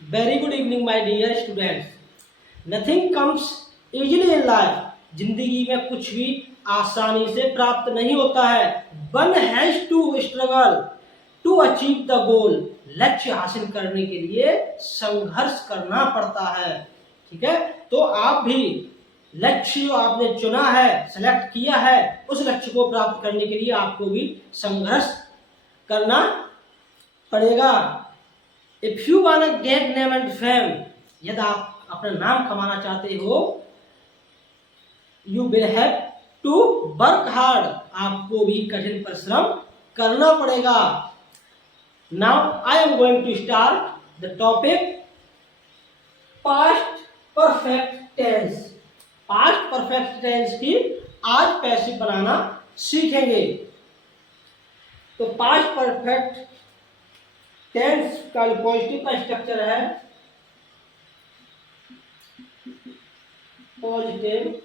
Very good evening, my dear students. Nothing comes easily in life. जिंदगी में कुछ भी आसानी से प्राप्त नहीं होता है. One has to struggle to achieve the goal. लक्ष्य हासिल करने के लिए संघर्ष करना पड़ता है. ठीक है, तो आप भी लक्ष्य जो आपने चुना है, सेलेक्ट किया है, उस लक्ष्य को प्राप्त करने के लिए आपको भी संघर्ष करना पड़ेगा. If you want to get name and fame, यदि आप अपना नाम कमाना चाहते हो, you will have to work hard, आपको भी कठिन परिश्रम करना पड़ेगा. Now I am going to start the topic past perfect tense. Past perfect tense की आज पैसिव बनाना सीखेंगे. तो पास्ट परफेक्ट टेंस का पॉजिटिव का स्ट्रक्चर है पॉजिटिव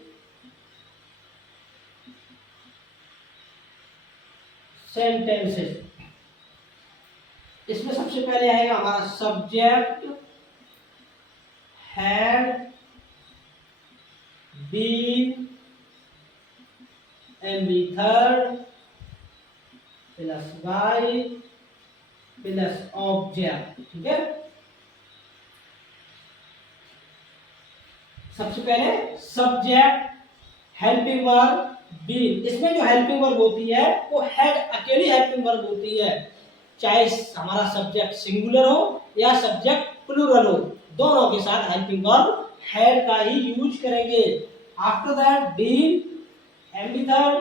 सेंटेंसेस. इसमें सबसे पहले आएगा हमारा subject, had been, and B third plus by plus object. ठीक है, सबसे पहले सब्जेक्ट, हेल्पिंग वर्ब, बीन. इसमें जो हेल्पिंग वर्ब होती है वो हैड अकेली हेल्पिंग वर्ब होती है. चाहे हमारा सब्जेक्ट सिंगुलर हो या सब्जेक्ट प्लूरल हो, दोनों के साथ हेल्पिंग वर्ब हैड का ही यूज करेंगे. After that been, and B third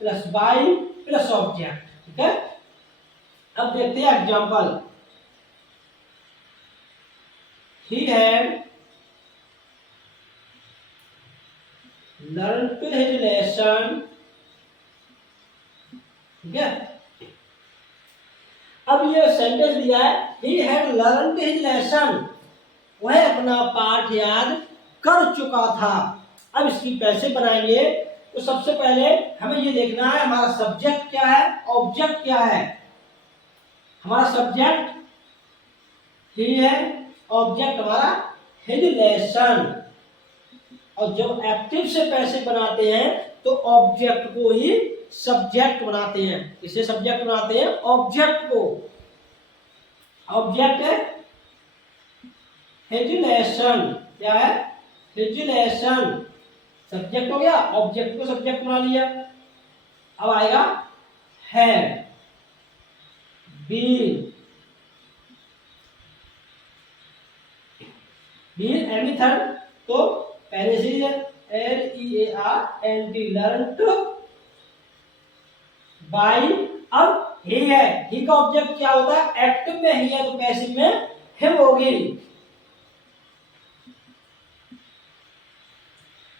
plus by plus object. ठीक है, अब देखते हैं example. He had learned his lesson. ठीक है, अब ये सेंटेंस दिया है he had learned his lesson, वह अपना पाठ याद कर चुका था. अब इसकी कैसे बनाएंगे, तो सबसे पहले हमें ये देखना है हमारा सब्जेक्ट क्या है, ऑब्जेक्ट क्या है. हमारा सब्जेक्ट ही है, ऑब्जेक्ट हमारा हिज लेसन. और जब एक्टिव से पैसे बनाते हैं तो ऑब्जेक्ट को ही सब्जेक्ट बनाते हैं. इसे सब्जेक्ट बनाते हैं ऑब्जेक्ट को. ऑब्जेक्ट है हिज लेसन. क्या है, हिज लेसन. सब्जेक्ट हो गया, ऑब्जेक्ट को सब्जेक्ट बना लिया. अब आएगा had been, been and third, तो पहले से ही LEARNT लर्नड बाई. अब ही है, ही का ऑब्जेक्ट क्या होता है, एक्टिव में ही है तो पैसिव में हिम होगी.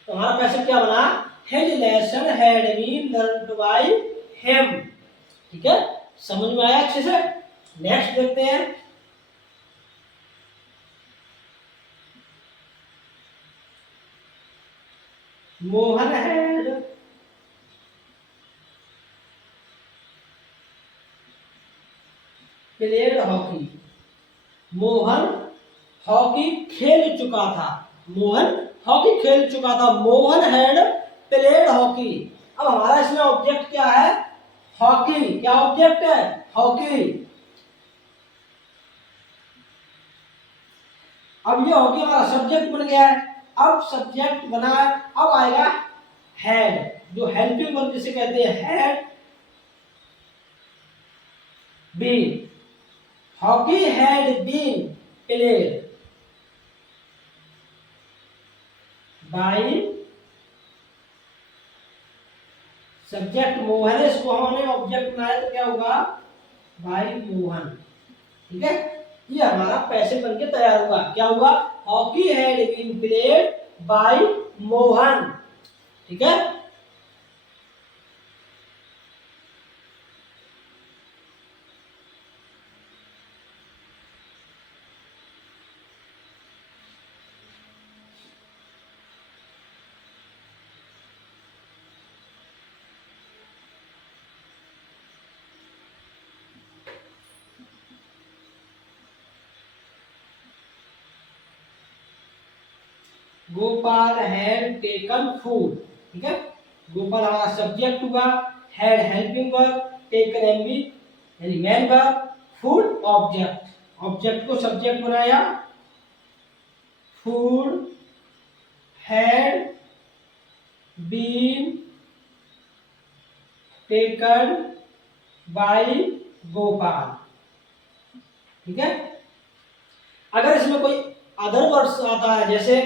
तो हमारा पैसिव क्या बना, his lesson had been learned by him. ठीक है, समझ में आया अच्छे से. नेक्स्ट देखते हैं. Mohan had played hockey. Mohan hockey खेल चुका था. मोहन हॉकी खेल चुका था. Mohan had played hockey. अब हमारा इसमें ऑब्जेक्ट क्या है, हॉकी. क्या ऑब्जेक्ट है, हॉकी. अब ये हॉकी हमारा सब्जेक्ट बन गया है. अब सब्जेक्ट बना है, अब आएगा हैड, जो हेल्पिंग वर्ब जिसे कहते हैं, had been. Hockey had been played by subject Mohan है, इसको हमने ऑब्जेक्ट बनाया तो क्या होगा, बाई मोहन. ठीक है, ये हमारा पैसे बनके तैयार हुआ. क्या हुआ, hockey had been played by Mohan. ठीक है, गोपाल हैड टेकन फूड, ठीक है। गोपाल हमारा सब्जेक्ट हुआ, had helping verb, taken MV यानी main verb, food object, object को सब्जेक्ट बनाया, food had been taken by Gopal, ठीक है। अगर इसमें कोई अदर वर्ड्स आता है जैसे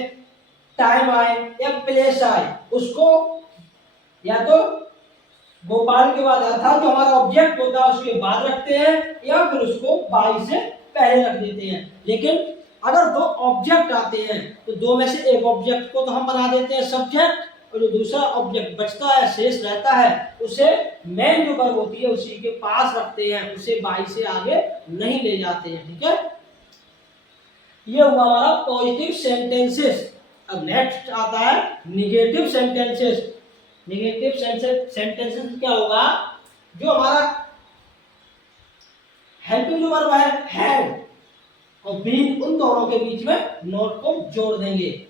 टाइम आए या प्लेस आए, उसको या तो गोपाल के बाद अर्थात जो हमारा ऑब्जेक्ट होता है उसके बाद रखते हैं या फिर उसको बाई से पहले रख देते हैं। लेकिन अगर दो ऑब्जेक्ट आते हैं तो दो में से एक ऑब्जेक्ट को तो हम बना देते हैं सब्जेक्ट, और जो दूसरा ऑब्जेक्ट बचता है, शेष रहता है, उसे मेन जो वर्ब होती है उसी के पास रखते हैं, उसे बाई से आगे नहीं ले जाते हैं, ठीक है। ये हुआ हमारा पॉजिटिव सेंटेंसेस। अब नेक्स्ट आता है निगेटिव सेंटेंसेस। निगेटिव सेंटेंसेस क्या होगा, जो हमारा हेल्पिंग जो वर्ब है हैड और बीन, उन दोनों के बीच में नॉट को जोड़ देंगे।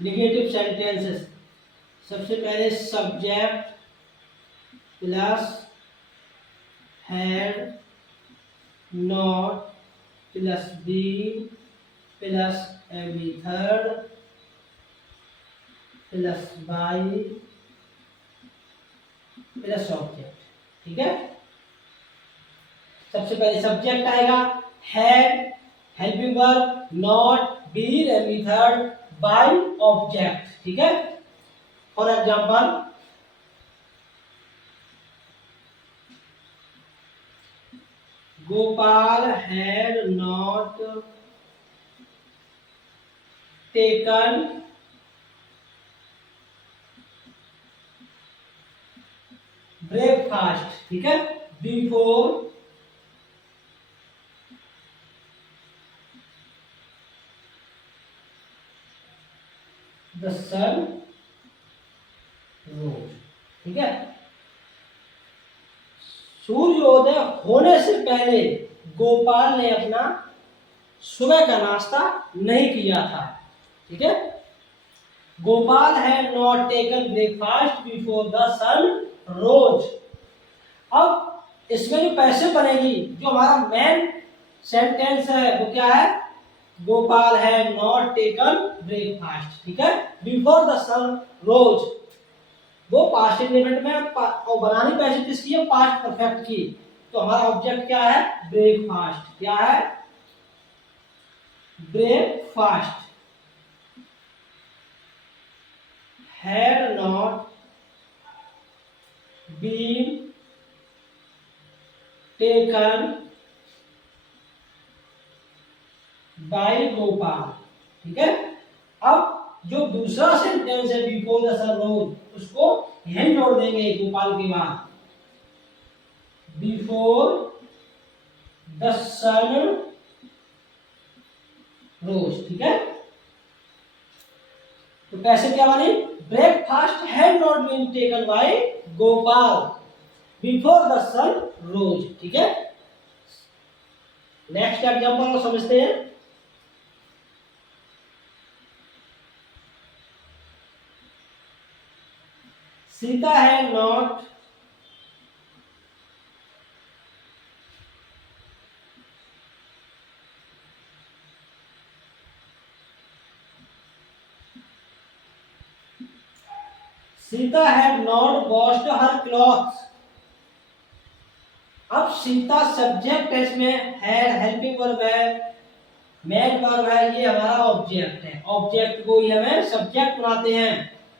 निगेटिव सेंटेंसेस, सबसे पहले subject plus had not plus been plus every third plus by plus object, ठीक है। सबसे पहले सब्जेक्ट आएगा, had helping verb, not, been every third, by object, ठीक है। For example Gopal had not taken breakfast, ठीक है, बिफोर द सन रोज, ठीक है। सूर्योदय होने से पहले गोपाल ने अपना सुबह का नाश्ता नहीं किया था, ठीक है। Gopal had not taken breakfast before the sun rose. अब इसमें जो पैसे बनेगी, जो हमारा मेन सेंटेंस है वो क्या है, Gopal had not taken breakfast, ठीक है, बिफोर द सन रोज। वो पास्ट इंडेफिनिट में और बनानी पैसे किसकी है, पास्ट परफेक्ट की। तो हमारा ऑब्जेक्ट क्या है, ब्रेकफास्ट, क्या है, breakfast. Had not been taken by Gopal, ठीक है। अब जो दूसरा सेंटेंस है बिफोर द सन रोज, उसको यहीं जोड़ देंगे गोपाल के बाद, बिफोर द सन रोज, ठीक है। तो कैसे क्या बने, breakfast had not been taken by Gopal before the sun rose, ठीक है। नेक्स्ट एग्जांपल को समझते हैं। Sita had not Sita had not washed her clothes. अब सीता सब्जेक्ट है, इसमें हैड हेल्पिंग वर्ब है, मेन वर्ब है, ये हमारा ऑब्जेक्ट है। ऑब्जेक्ट को ही हमें सब्जेक्ट बनाते हैं,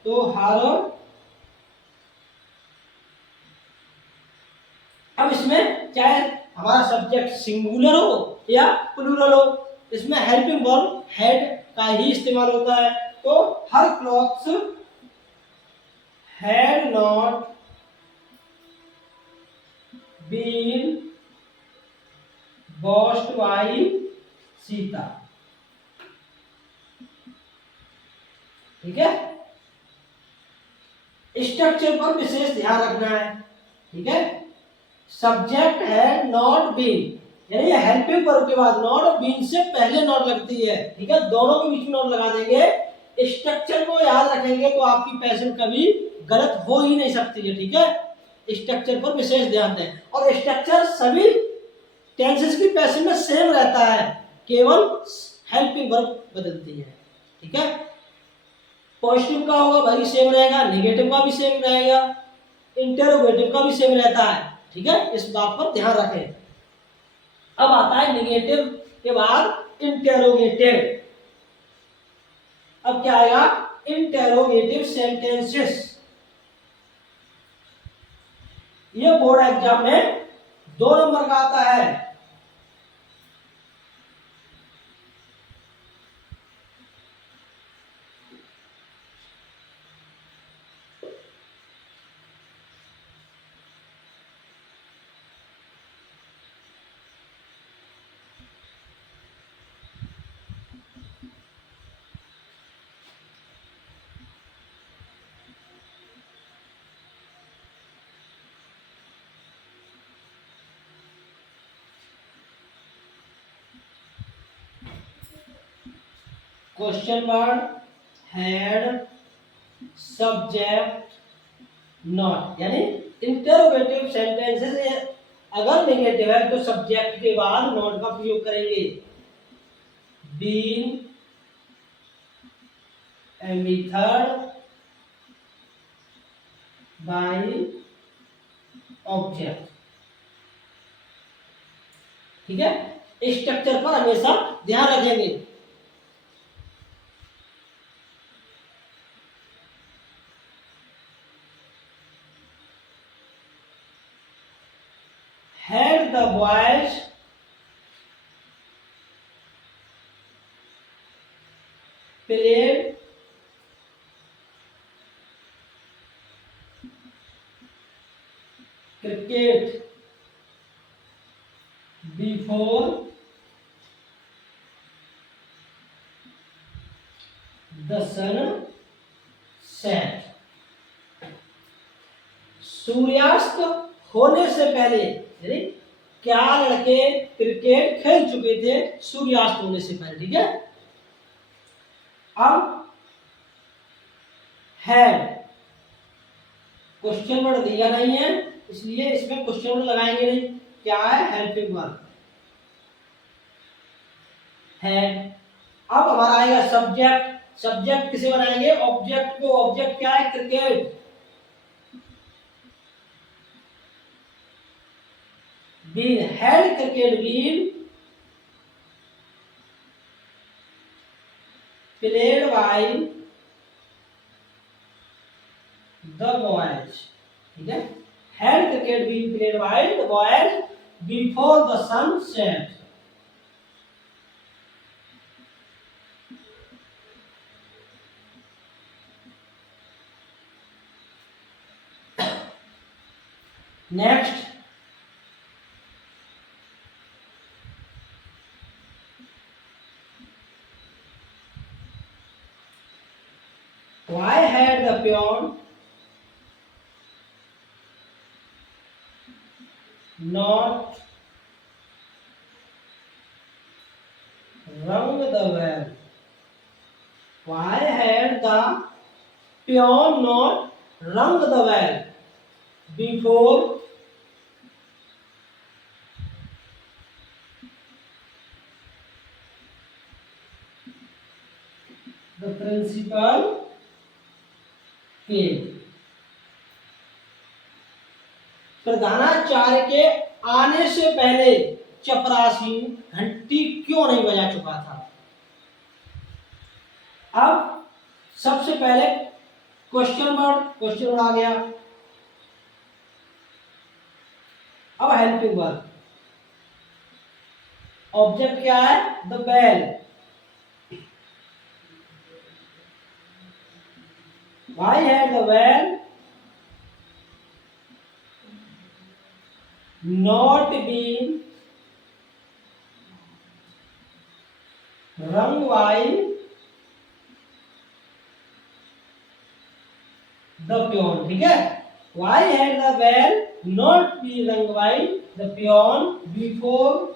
तो हर। अब इसमें चाहे हमारा सब्जेक्ट सिंगुलर हो या प्लूरल हो, इसमें हेल्पिंग वर्ब हैड का ही इस्तेमाल होता है। तो her clothes had not been washed by Sita. ठीक है, स्ट्रक्चर पर विशेष ध्यान रखना है। ठीक है, सब्जेक्ट है नॉट बीन, यानी ये हेल्पिंग वर्ब के बाद नॉट और बीन से पहले नॉट लगती है। ठीक है, दोनों के बीच में नॉट लगा देंगे। स्ट्रक्चर को याद रखेंगे तो आपकी पैसेज कभी गलत हो ही नहीं सकती है। ठीक है, स्ट्रक्चर पर विशेष ध्यान दें। और स्ट्रक्चर सभी टेंसेस की पैसेज में सेम रहता है, केवल हेल्पिंग वर्ब बदलती है। ठीक है, पॉजिटिव का होगा भाई सेम रहेगा, नेगेटिव का भी सेम रहेगा, इंटरोगेटिव का भी सेम रहता है। ठीक है, इस बात पर ध्यान रखें। अब आता है नेगेटिव के बाद इंटेरोगेटिव। अब क्या आएगा, इंटेरोगेटिव सेंटेंसेस। ये बोर्ड एग्जाम में 2 नंबर का आता है। Question word had subject not, यानी इंटरोगेटिव सेंटेंसेस अगर नेगेटिव है तो सब्जेक्ट के बाद नॉट का प्रयोग करेंगे। Been a method by object. ठीक है, स्ट्रक्चर पर हमेशा ध्यान रखेंगे। Had the boys played cricket before the sun set? सूर्यास्त होने से पहले, यानी क्या लड़के क्रिकेट खेल चुके थे सूर्यास्त होने से पहले। ठीक है, अब हैड क्वेश्चन वर्ड दिया नहीं है इसलिए इसमें क्वेश्चन वर्ड लगाएंगे नहीं। क्या है, हेल्पिंग वर्ब हैड। अब हमारा आएगा सब्जेक्ट। सब्जेक्ट किसे बनाएंगे, ऑब्जेक्ट को। ऑब्जेक्ट क्या है, cricket. Been had cricket been played by the boys. ठीक है, had cricket been played by the boys before the sun set. Next, why had the peon not rung the bell? Why had the peon not rung the bell before the principal came? प्रधानाचार्य के आने से पहले चपरासी घंटी क्यों नहीं बजा चुका था? अब सबसे पहले क्वेश्चन वर्ड आ गया। अब हेल्पिंग वर्ब। ऑब्जेक्ट क्या है, the bell. Why had the well not been rung by the peon? ठीक है, why had the bell not been rung by the peon before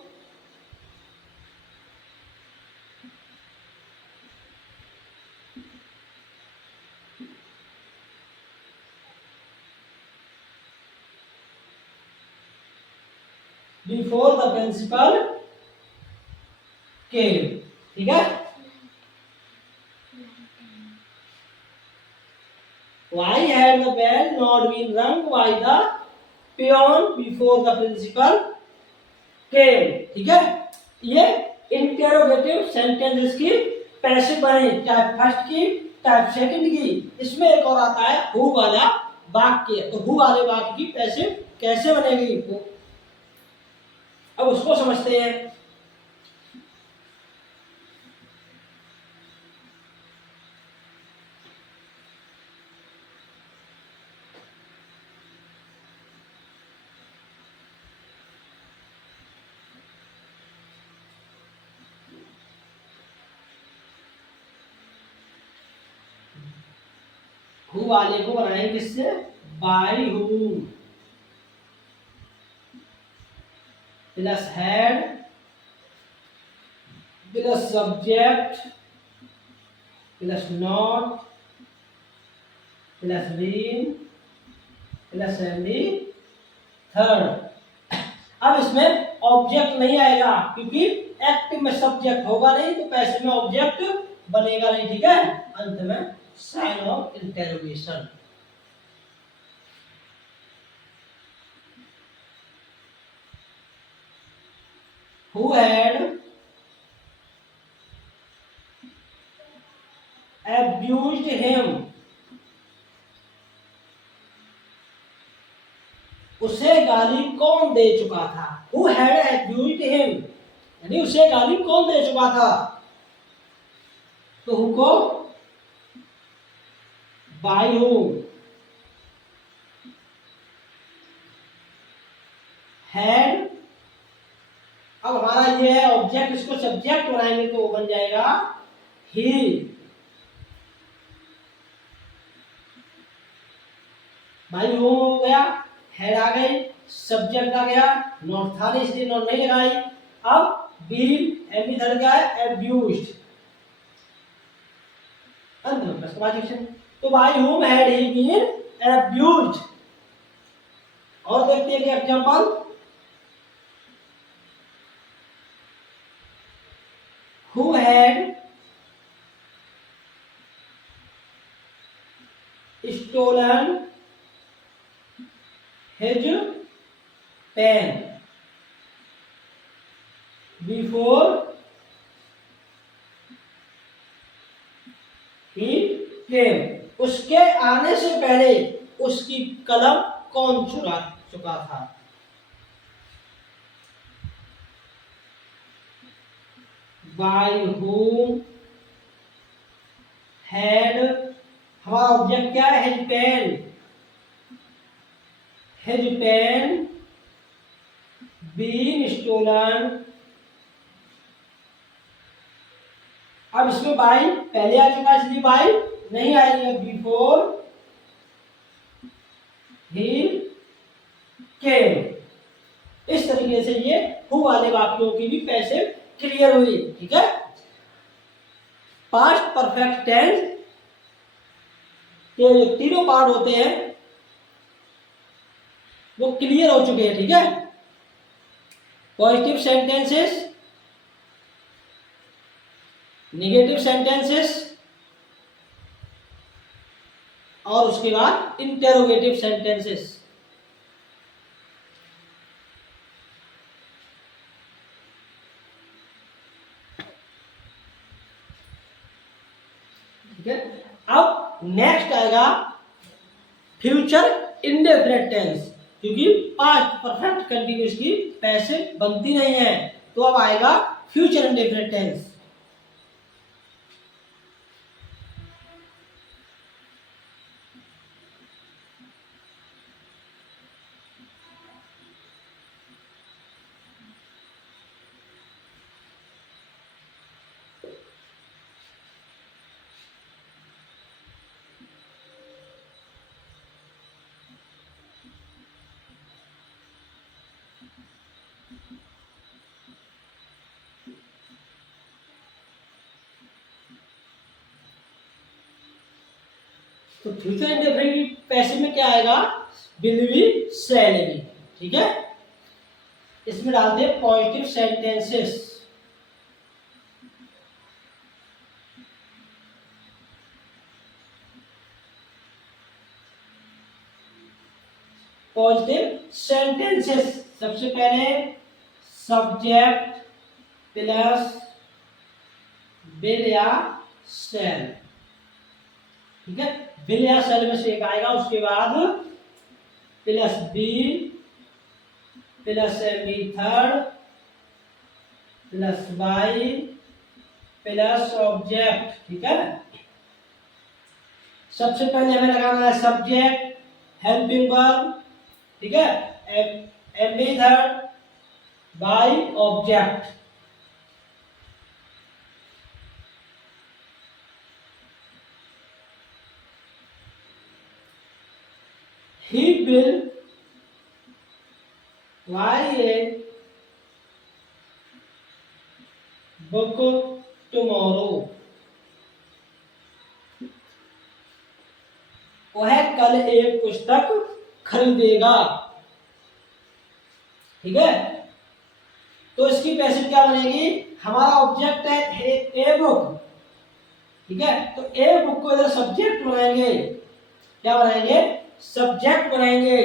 the principal came? ठीक है, why had the bell not been rung by the peon before the principal came? ठीक है, ये interrogative sentence की passive बने, type first की type second की। इसमें एक और आता है हु वाला वाक्य, तो हु वाले वाक्य की पैसिव कैसे बनेगी, तो अब उसको समझते हैं। हु वाले को बनाएंगे किससे, by whom plus had plus subject plus not plus been plus MD third. अब इसमें ऑब्जेक्ट नहीं आएगा क्योंकि एक्टिव में सब्जेक्ट होगा नहीं, तो पैसिव में ऑब्जेक्ट बनेगा नहीं। ठीक है, अंत में sign of interrogation. Who had abused him? उसे गाली कौन दे चुका था? Who had abused him? यानी उसे गाली कौन दे चुका था? तो who co by whom, had, अब हमारा ये है ऑब्जेक्ट, इसको सब्जेक्ट बनाएंगे तो वो बन जाएगा ही। भाई होम हो गया, हेड आ गई, सब्जेक्ट आ गया, नॉट था नहीं इसलिए नॉट नहीं लगाई। अब बीन एम भी धर गया है, एब्यूज्ड, अंत में प्रश्नवाचक। तो by whom had he been abused? और देखते हैं कि example, who had stolen his pen before he came? उसके आने से पहले उसकी कलम कौन चुरा चुका था? by whom had, हमारा ऑब्जेक्ट क्या है, his pen, his pen been stolen। अब इसमें बाई पहले आ चुका है इसलिए बाई नहीं आएगी, बिफोर ही केम। इस तरीके से ये हु वाले वाक्यों की भी पैसिव क्लियर हुई। ठीक है, पास्ट परफेक्ट टेंस के जो तीनों पार्ट होते हैं वो क्लियर हो चुके हैं। ठीक है, पॉजिटिव सेंटेंसेस, नेगेटिव सेंटेंसेस और उसके बाद इंटेरोगेटिव सेंटेंसेस। ठीक है, अब नेक्स्ट आएगा फ्यूचर इंडेफिनिट टेंस, क्योंकि पास्ट परफेक्ट कंटिन्यूअस की पैसिव बनती नहीं है, तो अब आएगा फ्यूचर इंडेफिनिट टेंस। तो फ्यूचर इंडेफिनिट पैसिव में क्या आएगा, विल बी, शैल बी। ठीक है, इसमें डालते हैं पॉजिटिव सेंटेंसेस। पॉजिटिव सेंटेंसेस, सबसे पहले सब्जेक्ट प्लस विल या शैल। ठीक है, विल या शैल में से एक आएगा, उसके बाद plus be plus method plus by plus object. ठीक है, सबसे पहले हमें लगाना है सब्जेक्ट, हेल्पिंग वर्ब। ठीक है, method by object. He will buy a book tomorrow. वह कल एक पुस्तक खरीदेगा। ठीक है, तो इसकी पैसिव क्या बनेगी, हमारा ऑब्जेक्ट है ए बुक। ठीक है, तो ए बुक को इधर सब्जेक्ट बनाएंगे, क्या बनाएंगे, सब्जेक्ट बनाएंगे।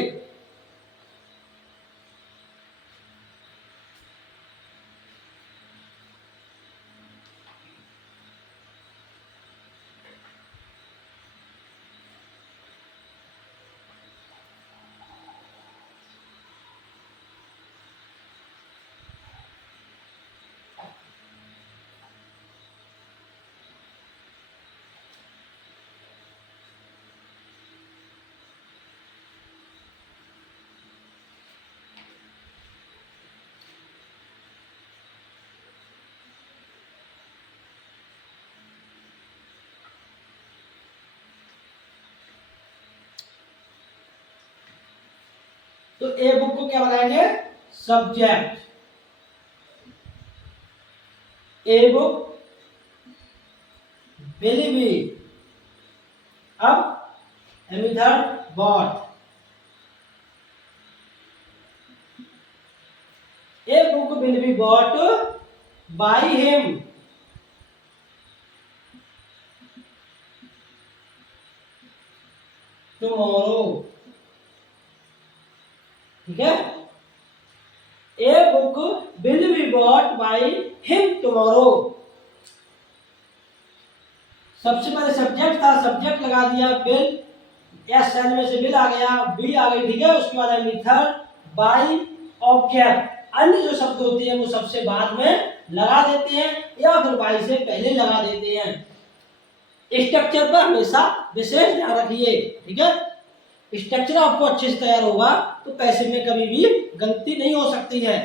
तो ए बुक को क्या बनाएंगे, subject. A book will be, अब method bought. A book will be bought by him. Tomorrow. ठीक है, a book will be bought by him tomorrow. सबसे पहले सब्जेक्ट था, सब्जेक्ट लगा दिया, विल या शैल में से विल आ गया, बी आ गई। ठीक है, उसके बाद मेथड बाय ऑब्जेक्ट। अन्य जो शब्द होते हैं वो सबसे बाद में लगा देते हैं या फिर बाय से पहले लगा देते हैं। स्ट्रक्चर पर हमेशा विशेष ध्यान रखिए। ठीक है, स्ट्रक्चर आपको अच्छे से तैयार होगा तो पैसिव में कभी भी गलती नहीं हो सकती है।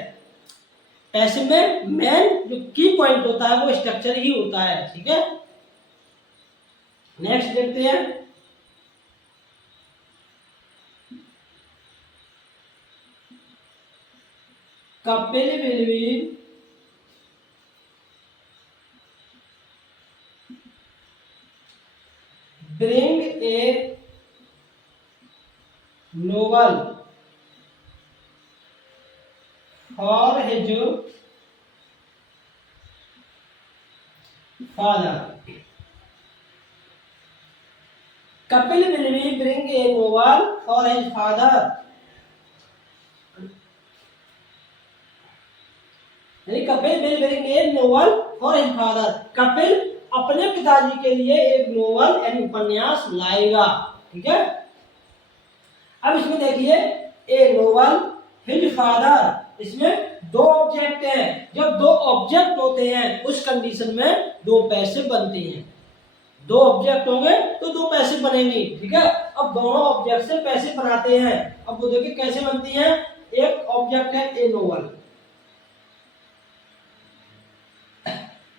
पैसिव में मेन जो की पॉइंट होता है वो स्ट्रक्चर ही होता है। ठीक है, नेक्स्ट देखते हैं। Kapil will be bring a novel for his father. Kapil will be bring a novel for his father. Kapil will bring a novel for his father. Kapil अपने पिताजी के लिए एक नोवेल यानी उपन्यास लाएगा। ठीक है, अब इसमें देखिए ए नोवेल, हिज फादर, इसमें दो ऑब्जेक्ट हैं। जब दो ऑब्जेक्ट होते हैं उस कंडीशन में दो पैसे बनते हैं। दो ऑब्जेक्ट होंगे तो दो पैसे बनेंगी। ठीक है, अब दोनों ऑब्जेक्ट से पैसे बनाते हैं। अब वो देखिए कैसे बनती हैं। एक ऑब्जेक्ट है ए नोवेल,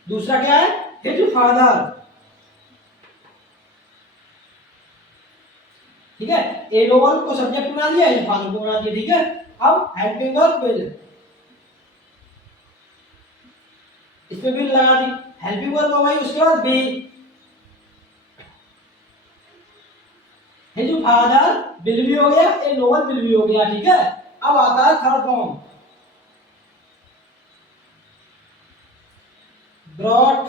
दूसरा क्या है, हिज फादर। ठीक है, ए नोवेल को सब्जेक्ट बना दिया, हिज फादर को बना दिया। ठीक है, अब हेल्पिंग वर्ब विल, इसमें विल लगा दी, हेल्पिंग वर्ब हो गई। उसके बाद बी, फादर विल भी हो गया, ए नोबल विल भी हो गया, ठीक है। अब आता है थर्ड फॉर्म, ब्रॉट,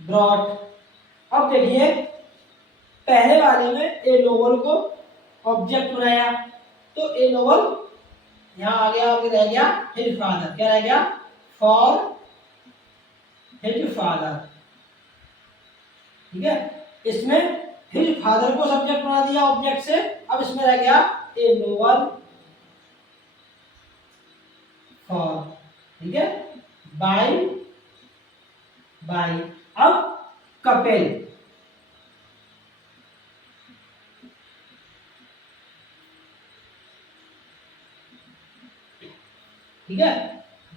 ब्रॉट। अब देखिए पहले वाले में ए नोबल को ऑब्जेक्ट बनाया, तो ए नोबल यहां आगे आगे रह गया हिज फादर, क्या रह गया, फॉर हिज फादर, ठीक है। इसमें हिज फादर को सब्जेक्ट बना दिया ऑब्जेक्ट से, अब इसमें रह गया ए नोबल फॉर, ठीक है, बाय, बाय। अब कपेल, ठीक है,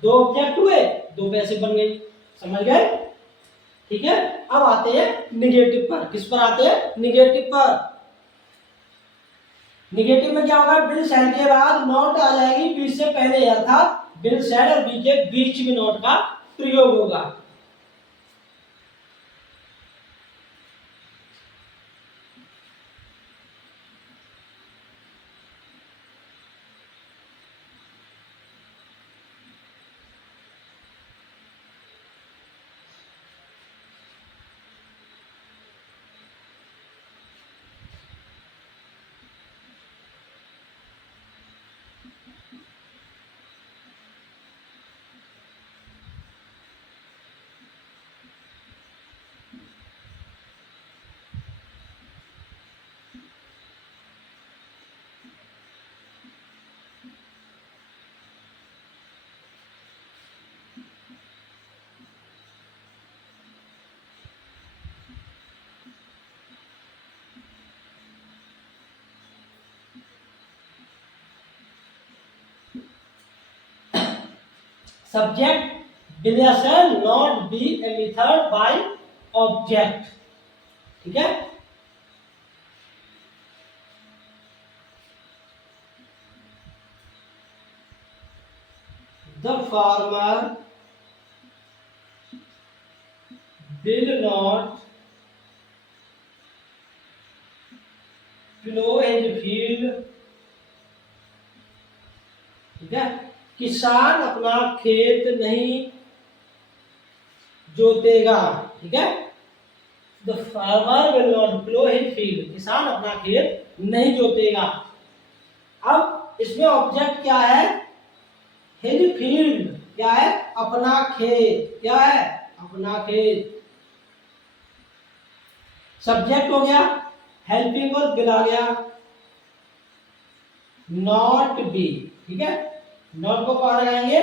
दो ऑब्जेक्ट हुए, दो पैसिव बन गए, समझ गए, ठीक है। अब आते हैं निगेटिव पर, किस पर आते हैं, निगेटिव पर। निगेटिव में क्या होगा, बिल सेड के बाद नॉट आ जाएगी बी से पहले, अर्थात बिल सेड और बी के बीच में नॉट का प्रयोग होगा। Subject will shall not be a method by object, ठीक है। The farmer will not plow his field, ठीक है, किसान अपना खेत नहीं जोतेगा, ठीक है। The farmer will not plough his field, किसान अपना खेत नहीं जोतेगा। अब इसमें ऑब्जेक्ट क्या है, हिज फील्ड, क्या है, अपना खेत, क्या है, अपना खेत। सब्जेक्ट हो गया, हेल्पिंग वर्ब बिल आ गया, नॉट बी, ठीक है, नॉट को कहां लगाएंगे,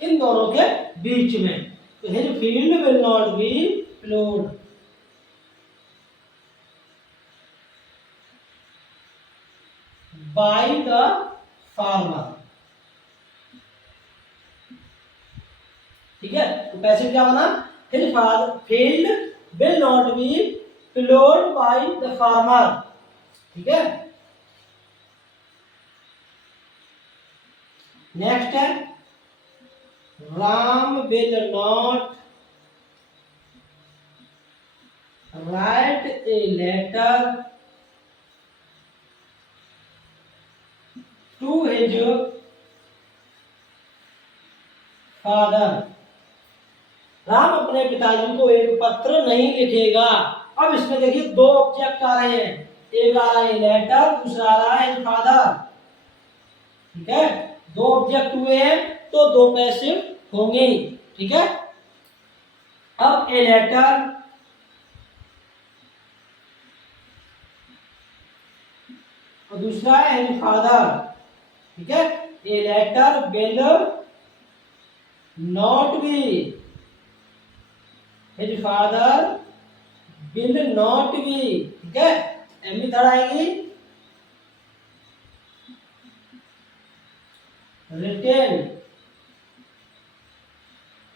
इन दोनों के बीच में, तो his field will not be ploughed, by the farmer, ठीक है। तो पैसिव क्या बना, his father field will not be ploughed by the farmer, ठीक है। नेक्स्ट है Ram will not write a letter to his father, Ram अपने पिताजी को एक पत्र नहीं लिखेगा। अब इसमें देखिए दो ऑब्जेक्ट आ रहे हैं, एक आ रहा है लेटर, दूसरा आ रहा है हिज फादर, ठीक है। दो ऑब्जेक्ट हुए हैं तो दो पैसिव होंगे, ठीक है। अब ए लेटर, और दूसरा है हिज फादर, ठीक है। A letter will not be, his father will not be, ठीक है। एम भी थर्ड आएगी, रिटेन,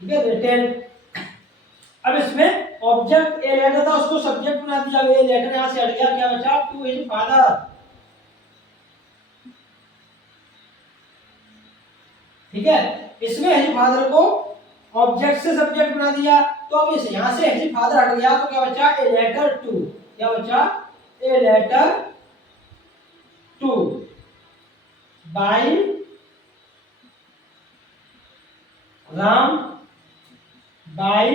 ठीक है, रिटेन। अब इसमें ऑब्जेक्ट ए लेटर था, उसको सब्जेक्ट बना दिया, ए लेटर यहां से हट गया, क्या बचा, टू हिज फादर, ठीक है। इसमें हिज फादर को ऑब्जेक्ट से सब्जेक्ट बना दिया, तो अब इस यहां से एज फादर हट गया तो क्या बचा ए लेटर टू, क्या बचा a letter to by Ram, by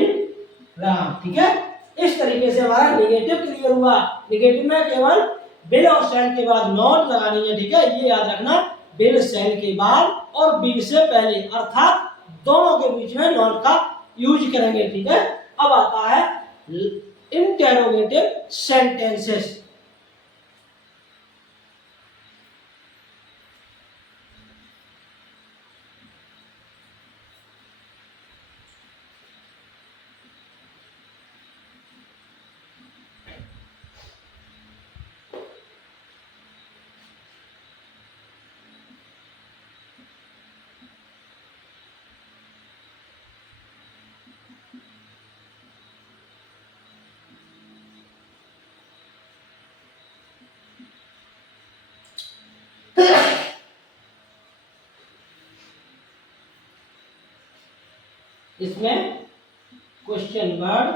Ram. ठीक है, इस तरीके से हमारा निगेटिव क्लियर हुआ। निगेटिव में केवल बिल और सेल के बाद नॉट लगानी है। ठीक है, ये याद रखना, बिल सेल के बाद और बी से पहले, अर्थात दोनों के बीच में नॉट का यूज करेंगे। ठीक है, अब आता है इंटेरोगेटिव सेंटेंसेस। इसमें क्वेश्चन वर्ड,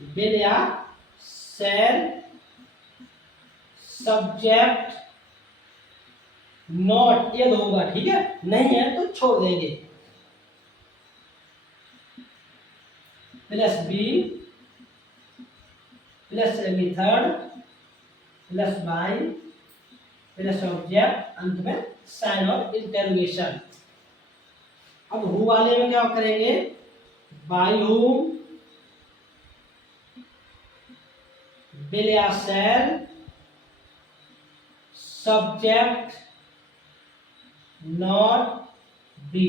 बिल या सेल, सब्जेक्ट, नॉट, ये होगा। ठीक है, नहीं है तो छोड़ देंगे। Plus be plus method plus by plus object, अंत में साइन ऑफ इंटरोगेशन। अब हु वाले में क्या करेंगे, बाय हुम, बिल या shall, subject, not, be,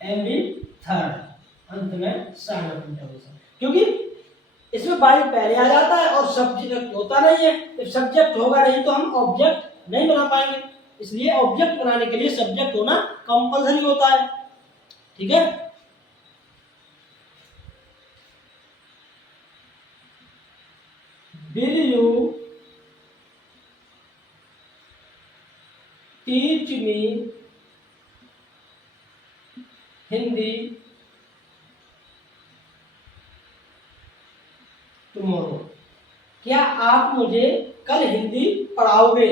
M B third, अंत में साइन ऑफ इंटरोगेशन। क्योंकि इसमें बाई पहले आ जाता है और सब्जेक्ट होता नहीं है। जब सब्जेक्ट होगा नहीं तो हम ऑब्जेक्ट नहीं बना पाएंगे, इसलिए ऑब्जेक्ट बनाने के लिए सब्जेक्ट होना कंपलसरी होता है। ठीक है, will you teach me Hindi tomorrow, क्या आप मुझे कल हिंदी पढ़ाओगे।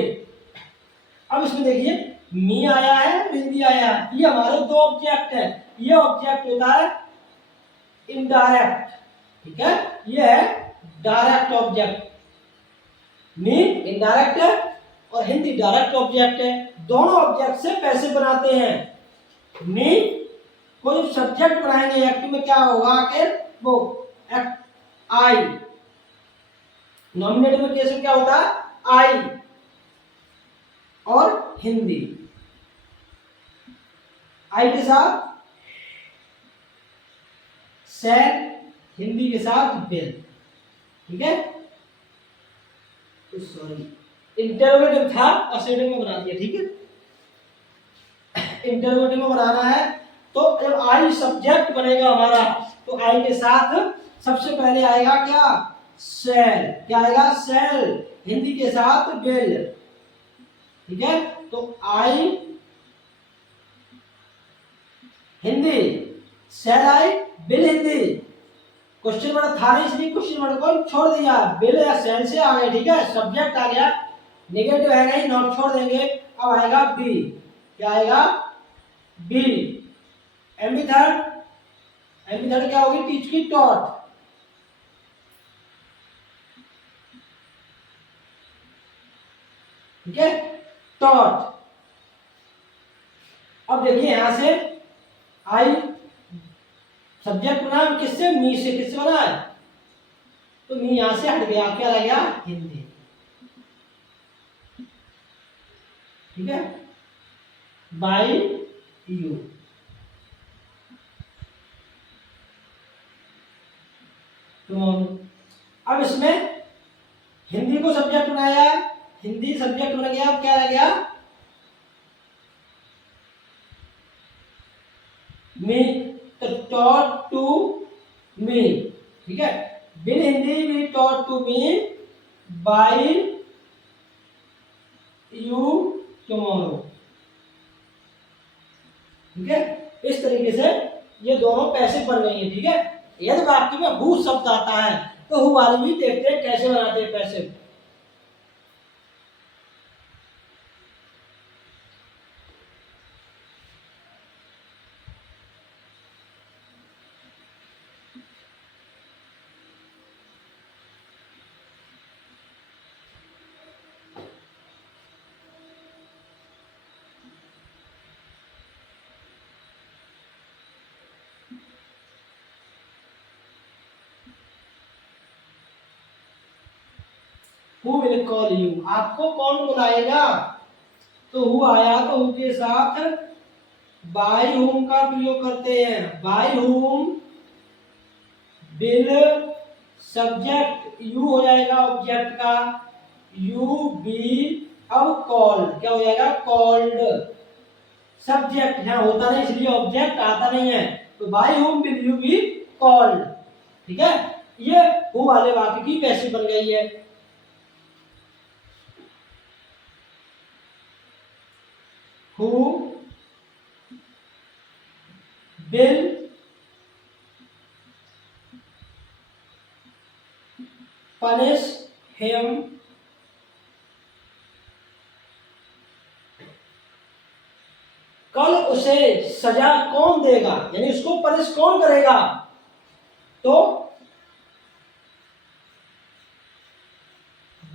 अब इसमें देखिए, मी आया है, हिंदी आया है, ये हमारे दो ऑब्जेक्ट है। ये ऑब्जेक्ट होता है इनडायरेक्ट, ठीक है, ये है डायरेक्ट ऑब्जेक्ट। मी इनडायरेक्ट है और हिंदी डायरेक्ट ऑब्जेक्ट है। दोनों ऑब्जेक्ट से पैसे बनाते हैं। मी कोई सब्जेक्ट बनाएंगे, एक्ट में क्या होगा कि वो एक्ट आई, नॉमिनेटिव में केस में क्या होता है आई, और हिंदी आई के साथ सेल, हिंदी के साथ बिल। ठीक है, तो सॉरी इंटरोगेटिव था, असेटिव में बना दिया। ठीक है, इंटरोगेटिव में बनाना है तो जब आई सब्जेक्ट बनेगा हमारा, तो आई के साथ सबसे पहले आएगा क्या सेल, क्या आएगा सेल, हिंदी के साथ बिल। ठीक है, तो आई हिंदी, सेल आई, बिल हिंदी। क्वेश्चन वर्ड था नहीं इसलिए क्वेश्चन वर्ड को छोड़ दिया, बिल या सेल से आ गया। ठीक है, सब्जेक्ट आ गया, नेगेटिव है नहीं, नॉट छोड़ देंगे। अब आएगा बी, क्या आएगा be, M third, M third क्या होगी टीच की टॉट। ठीक है, टॉट। अब देखिए यहां से आई सब्जेक्ट बना किससे, मी से, किससे बना है, तो मी यहां से हट गया, क्या रह गया हिंदी। ठीक है, बाय यू। तो अब इसमें हिंदी को सब्जेक्ट बनाया, हिंदी सब्जेक्ट बन गया, अब क्या रह गया मी, तो टॉट टू मी। ठीक है, बिल हिंदी भी taught to me by you tomorrow. ठीक है, इस तरीके से ये दोनों पैसिव बन गई है। ठीक है, यदि वाक्य में हु शब्द आता है तो हु वाली भी देखते हैं कैसे बनाते हैं passive. Who will call you? आपको कौन बुलाएगा? तो हु आया तो हु के साथ by whom का प्रयोग करते हैं। by whom will subject you हो जाएगा ऑब्जेक्ट का, यू बी अब कॉल्ड क्या हो जाएगा कॉल्ड। सब्जेक्ट यहाँ होता नहीं इसलिए ऑब्जेक्ट आता नहीं है, तो by whom will you be called। ठीक है, ये हु वाले वाक्य की पैसिव बन गई है। Who will punish him कल उसे सजा कौन देगा, यानी उसको पनिश कौन करेगा। तो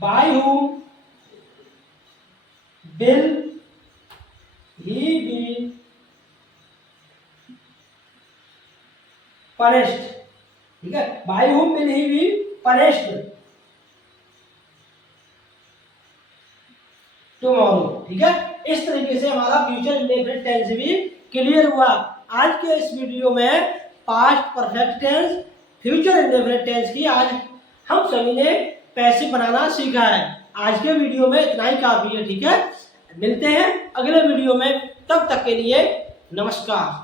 by whom will he be punished। ठीक है, by whom will he be punished tomorrow। ठीक है, इस तरीके से हमारा फ्यूचर इंडेफिनिट टेंस भी क्लियर हुआ। आज के इस वीडियो में past perfect tense, future indefinite tense की आज हम सभी ने पैसिव बनाना सीखा है। आज के वीडियो में इतना ही काफी है। ठीक है, मिलते हैं अगले वीडियो में, तब तक के लिए नमस्कार।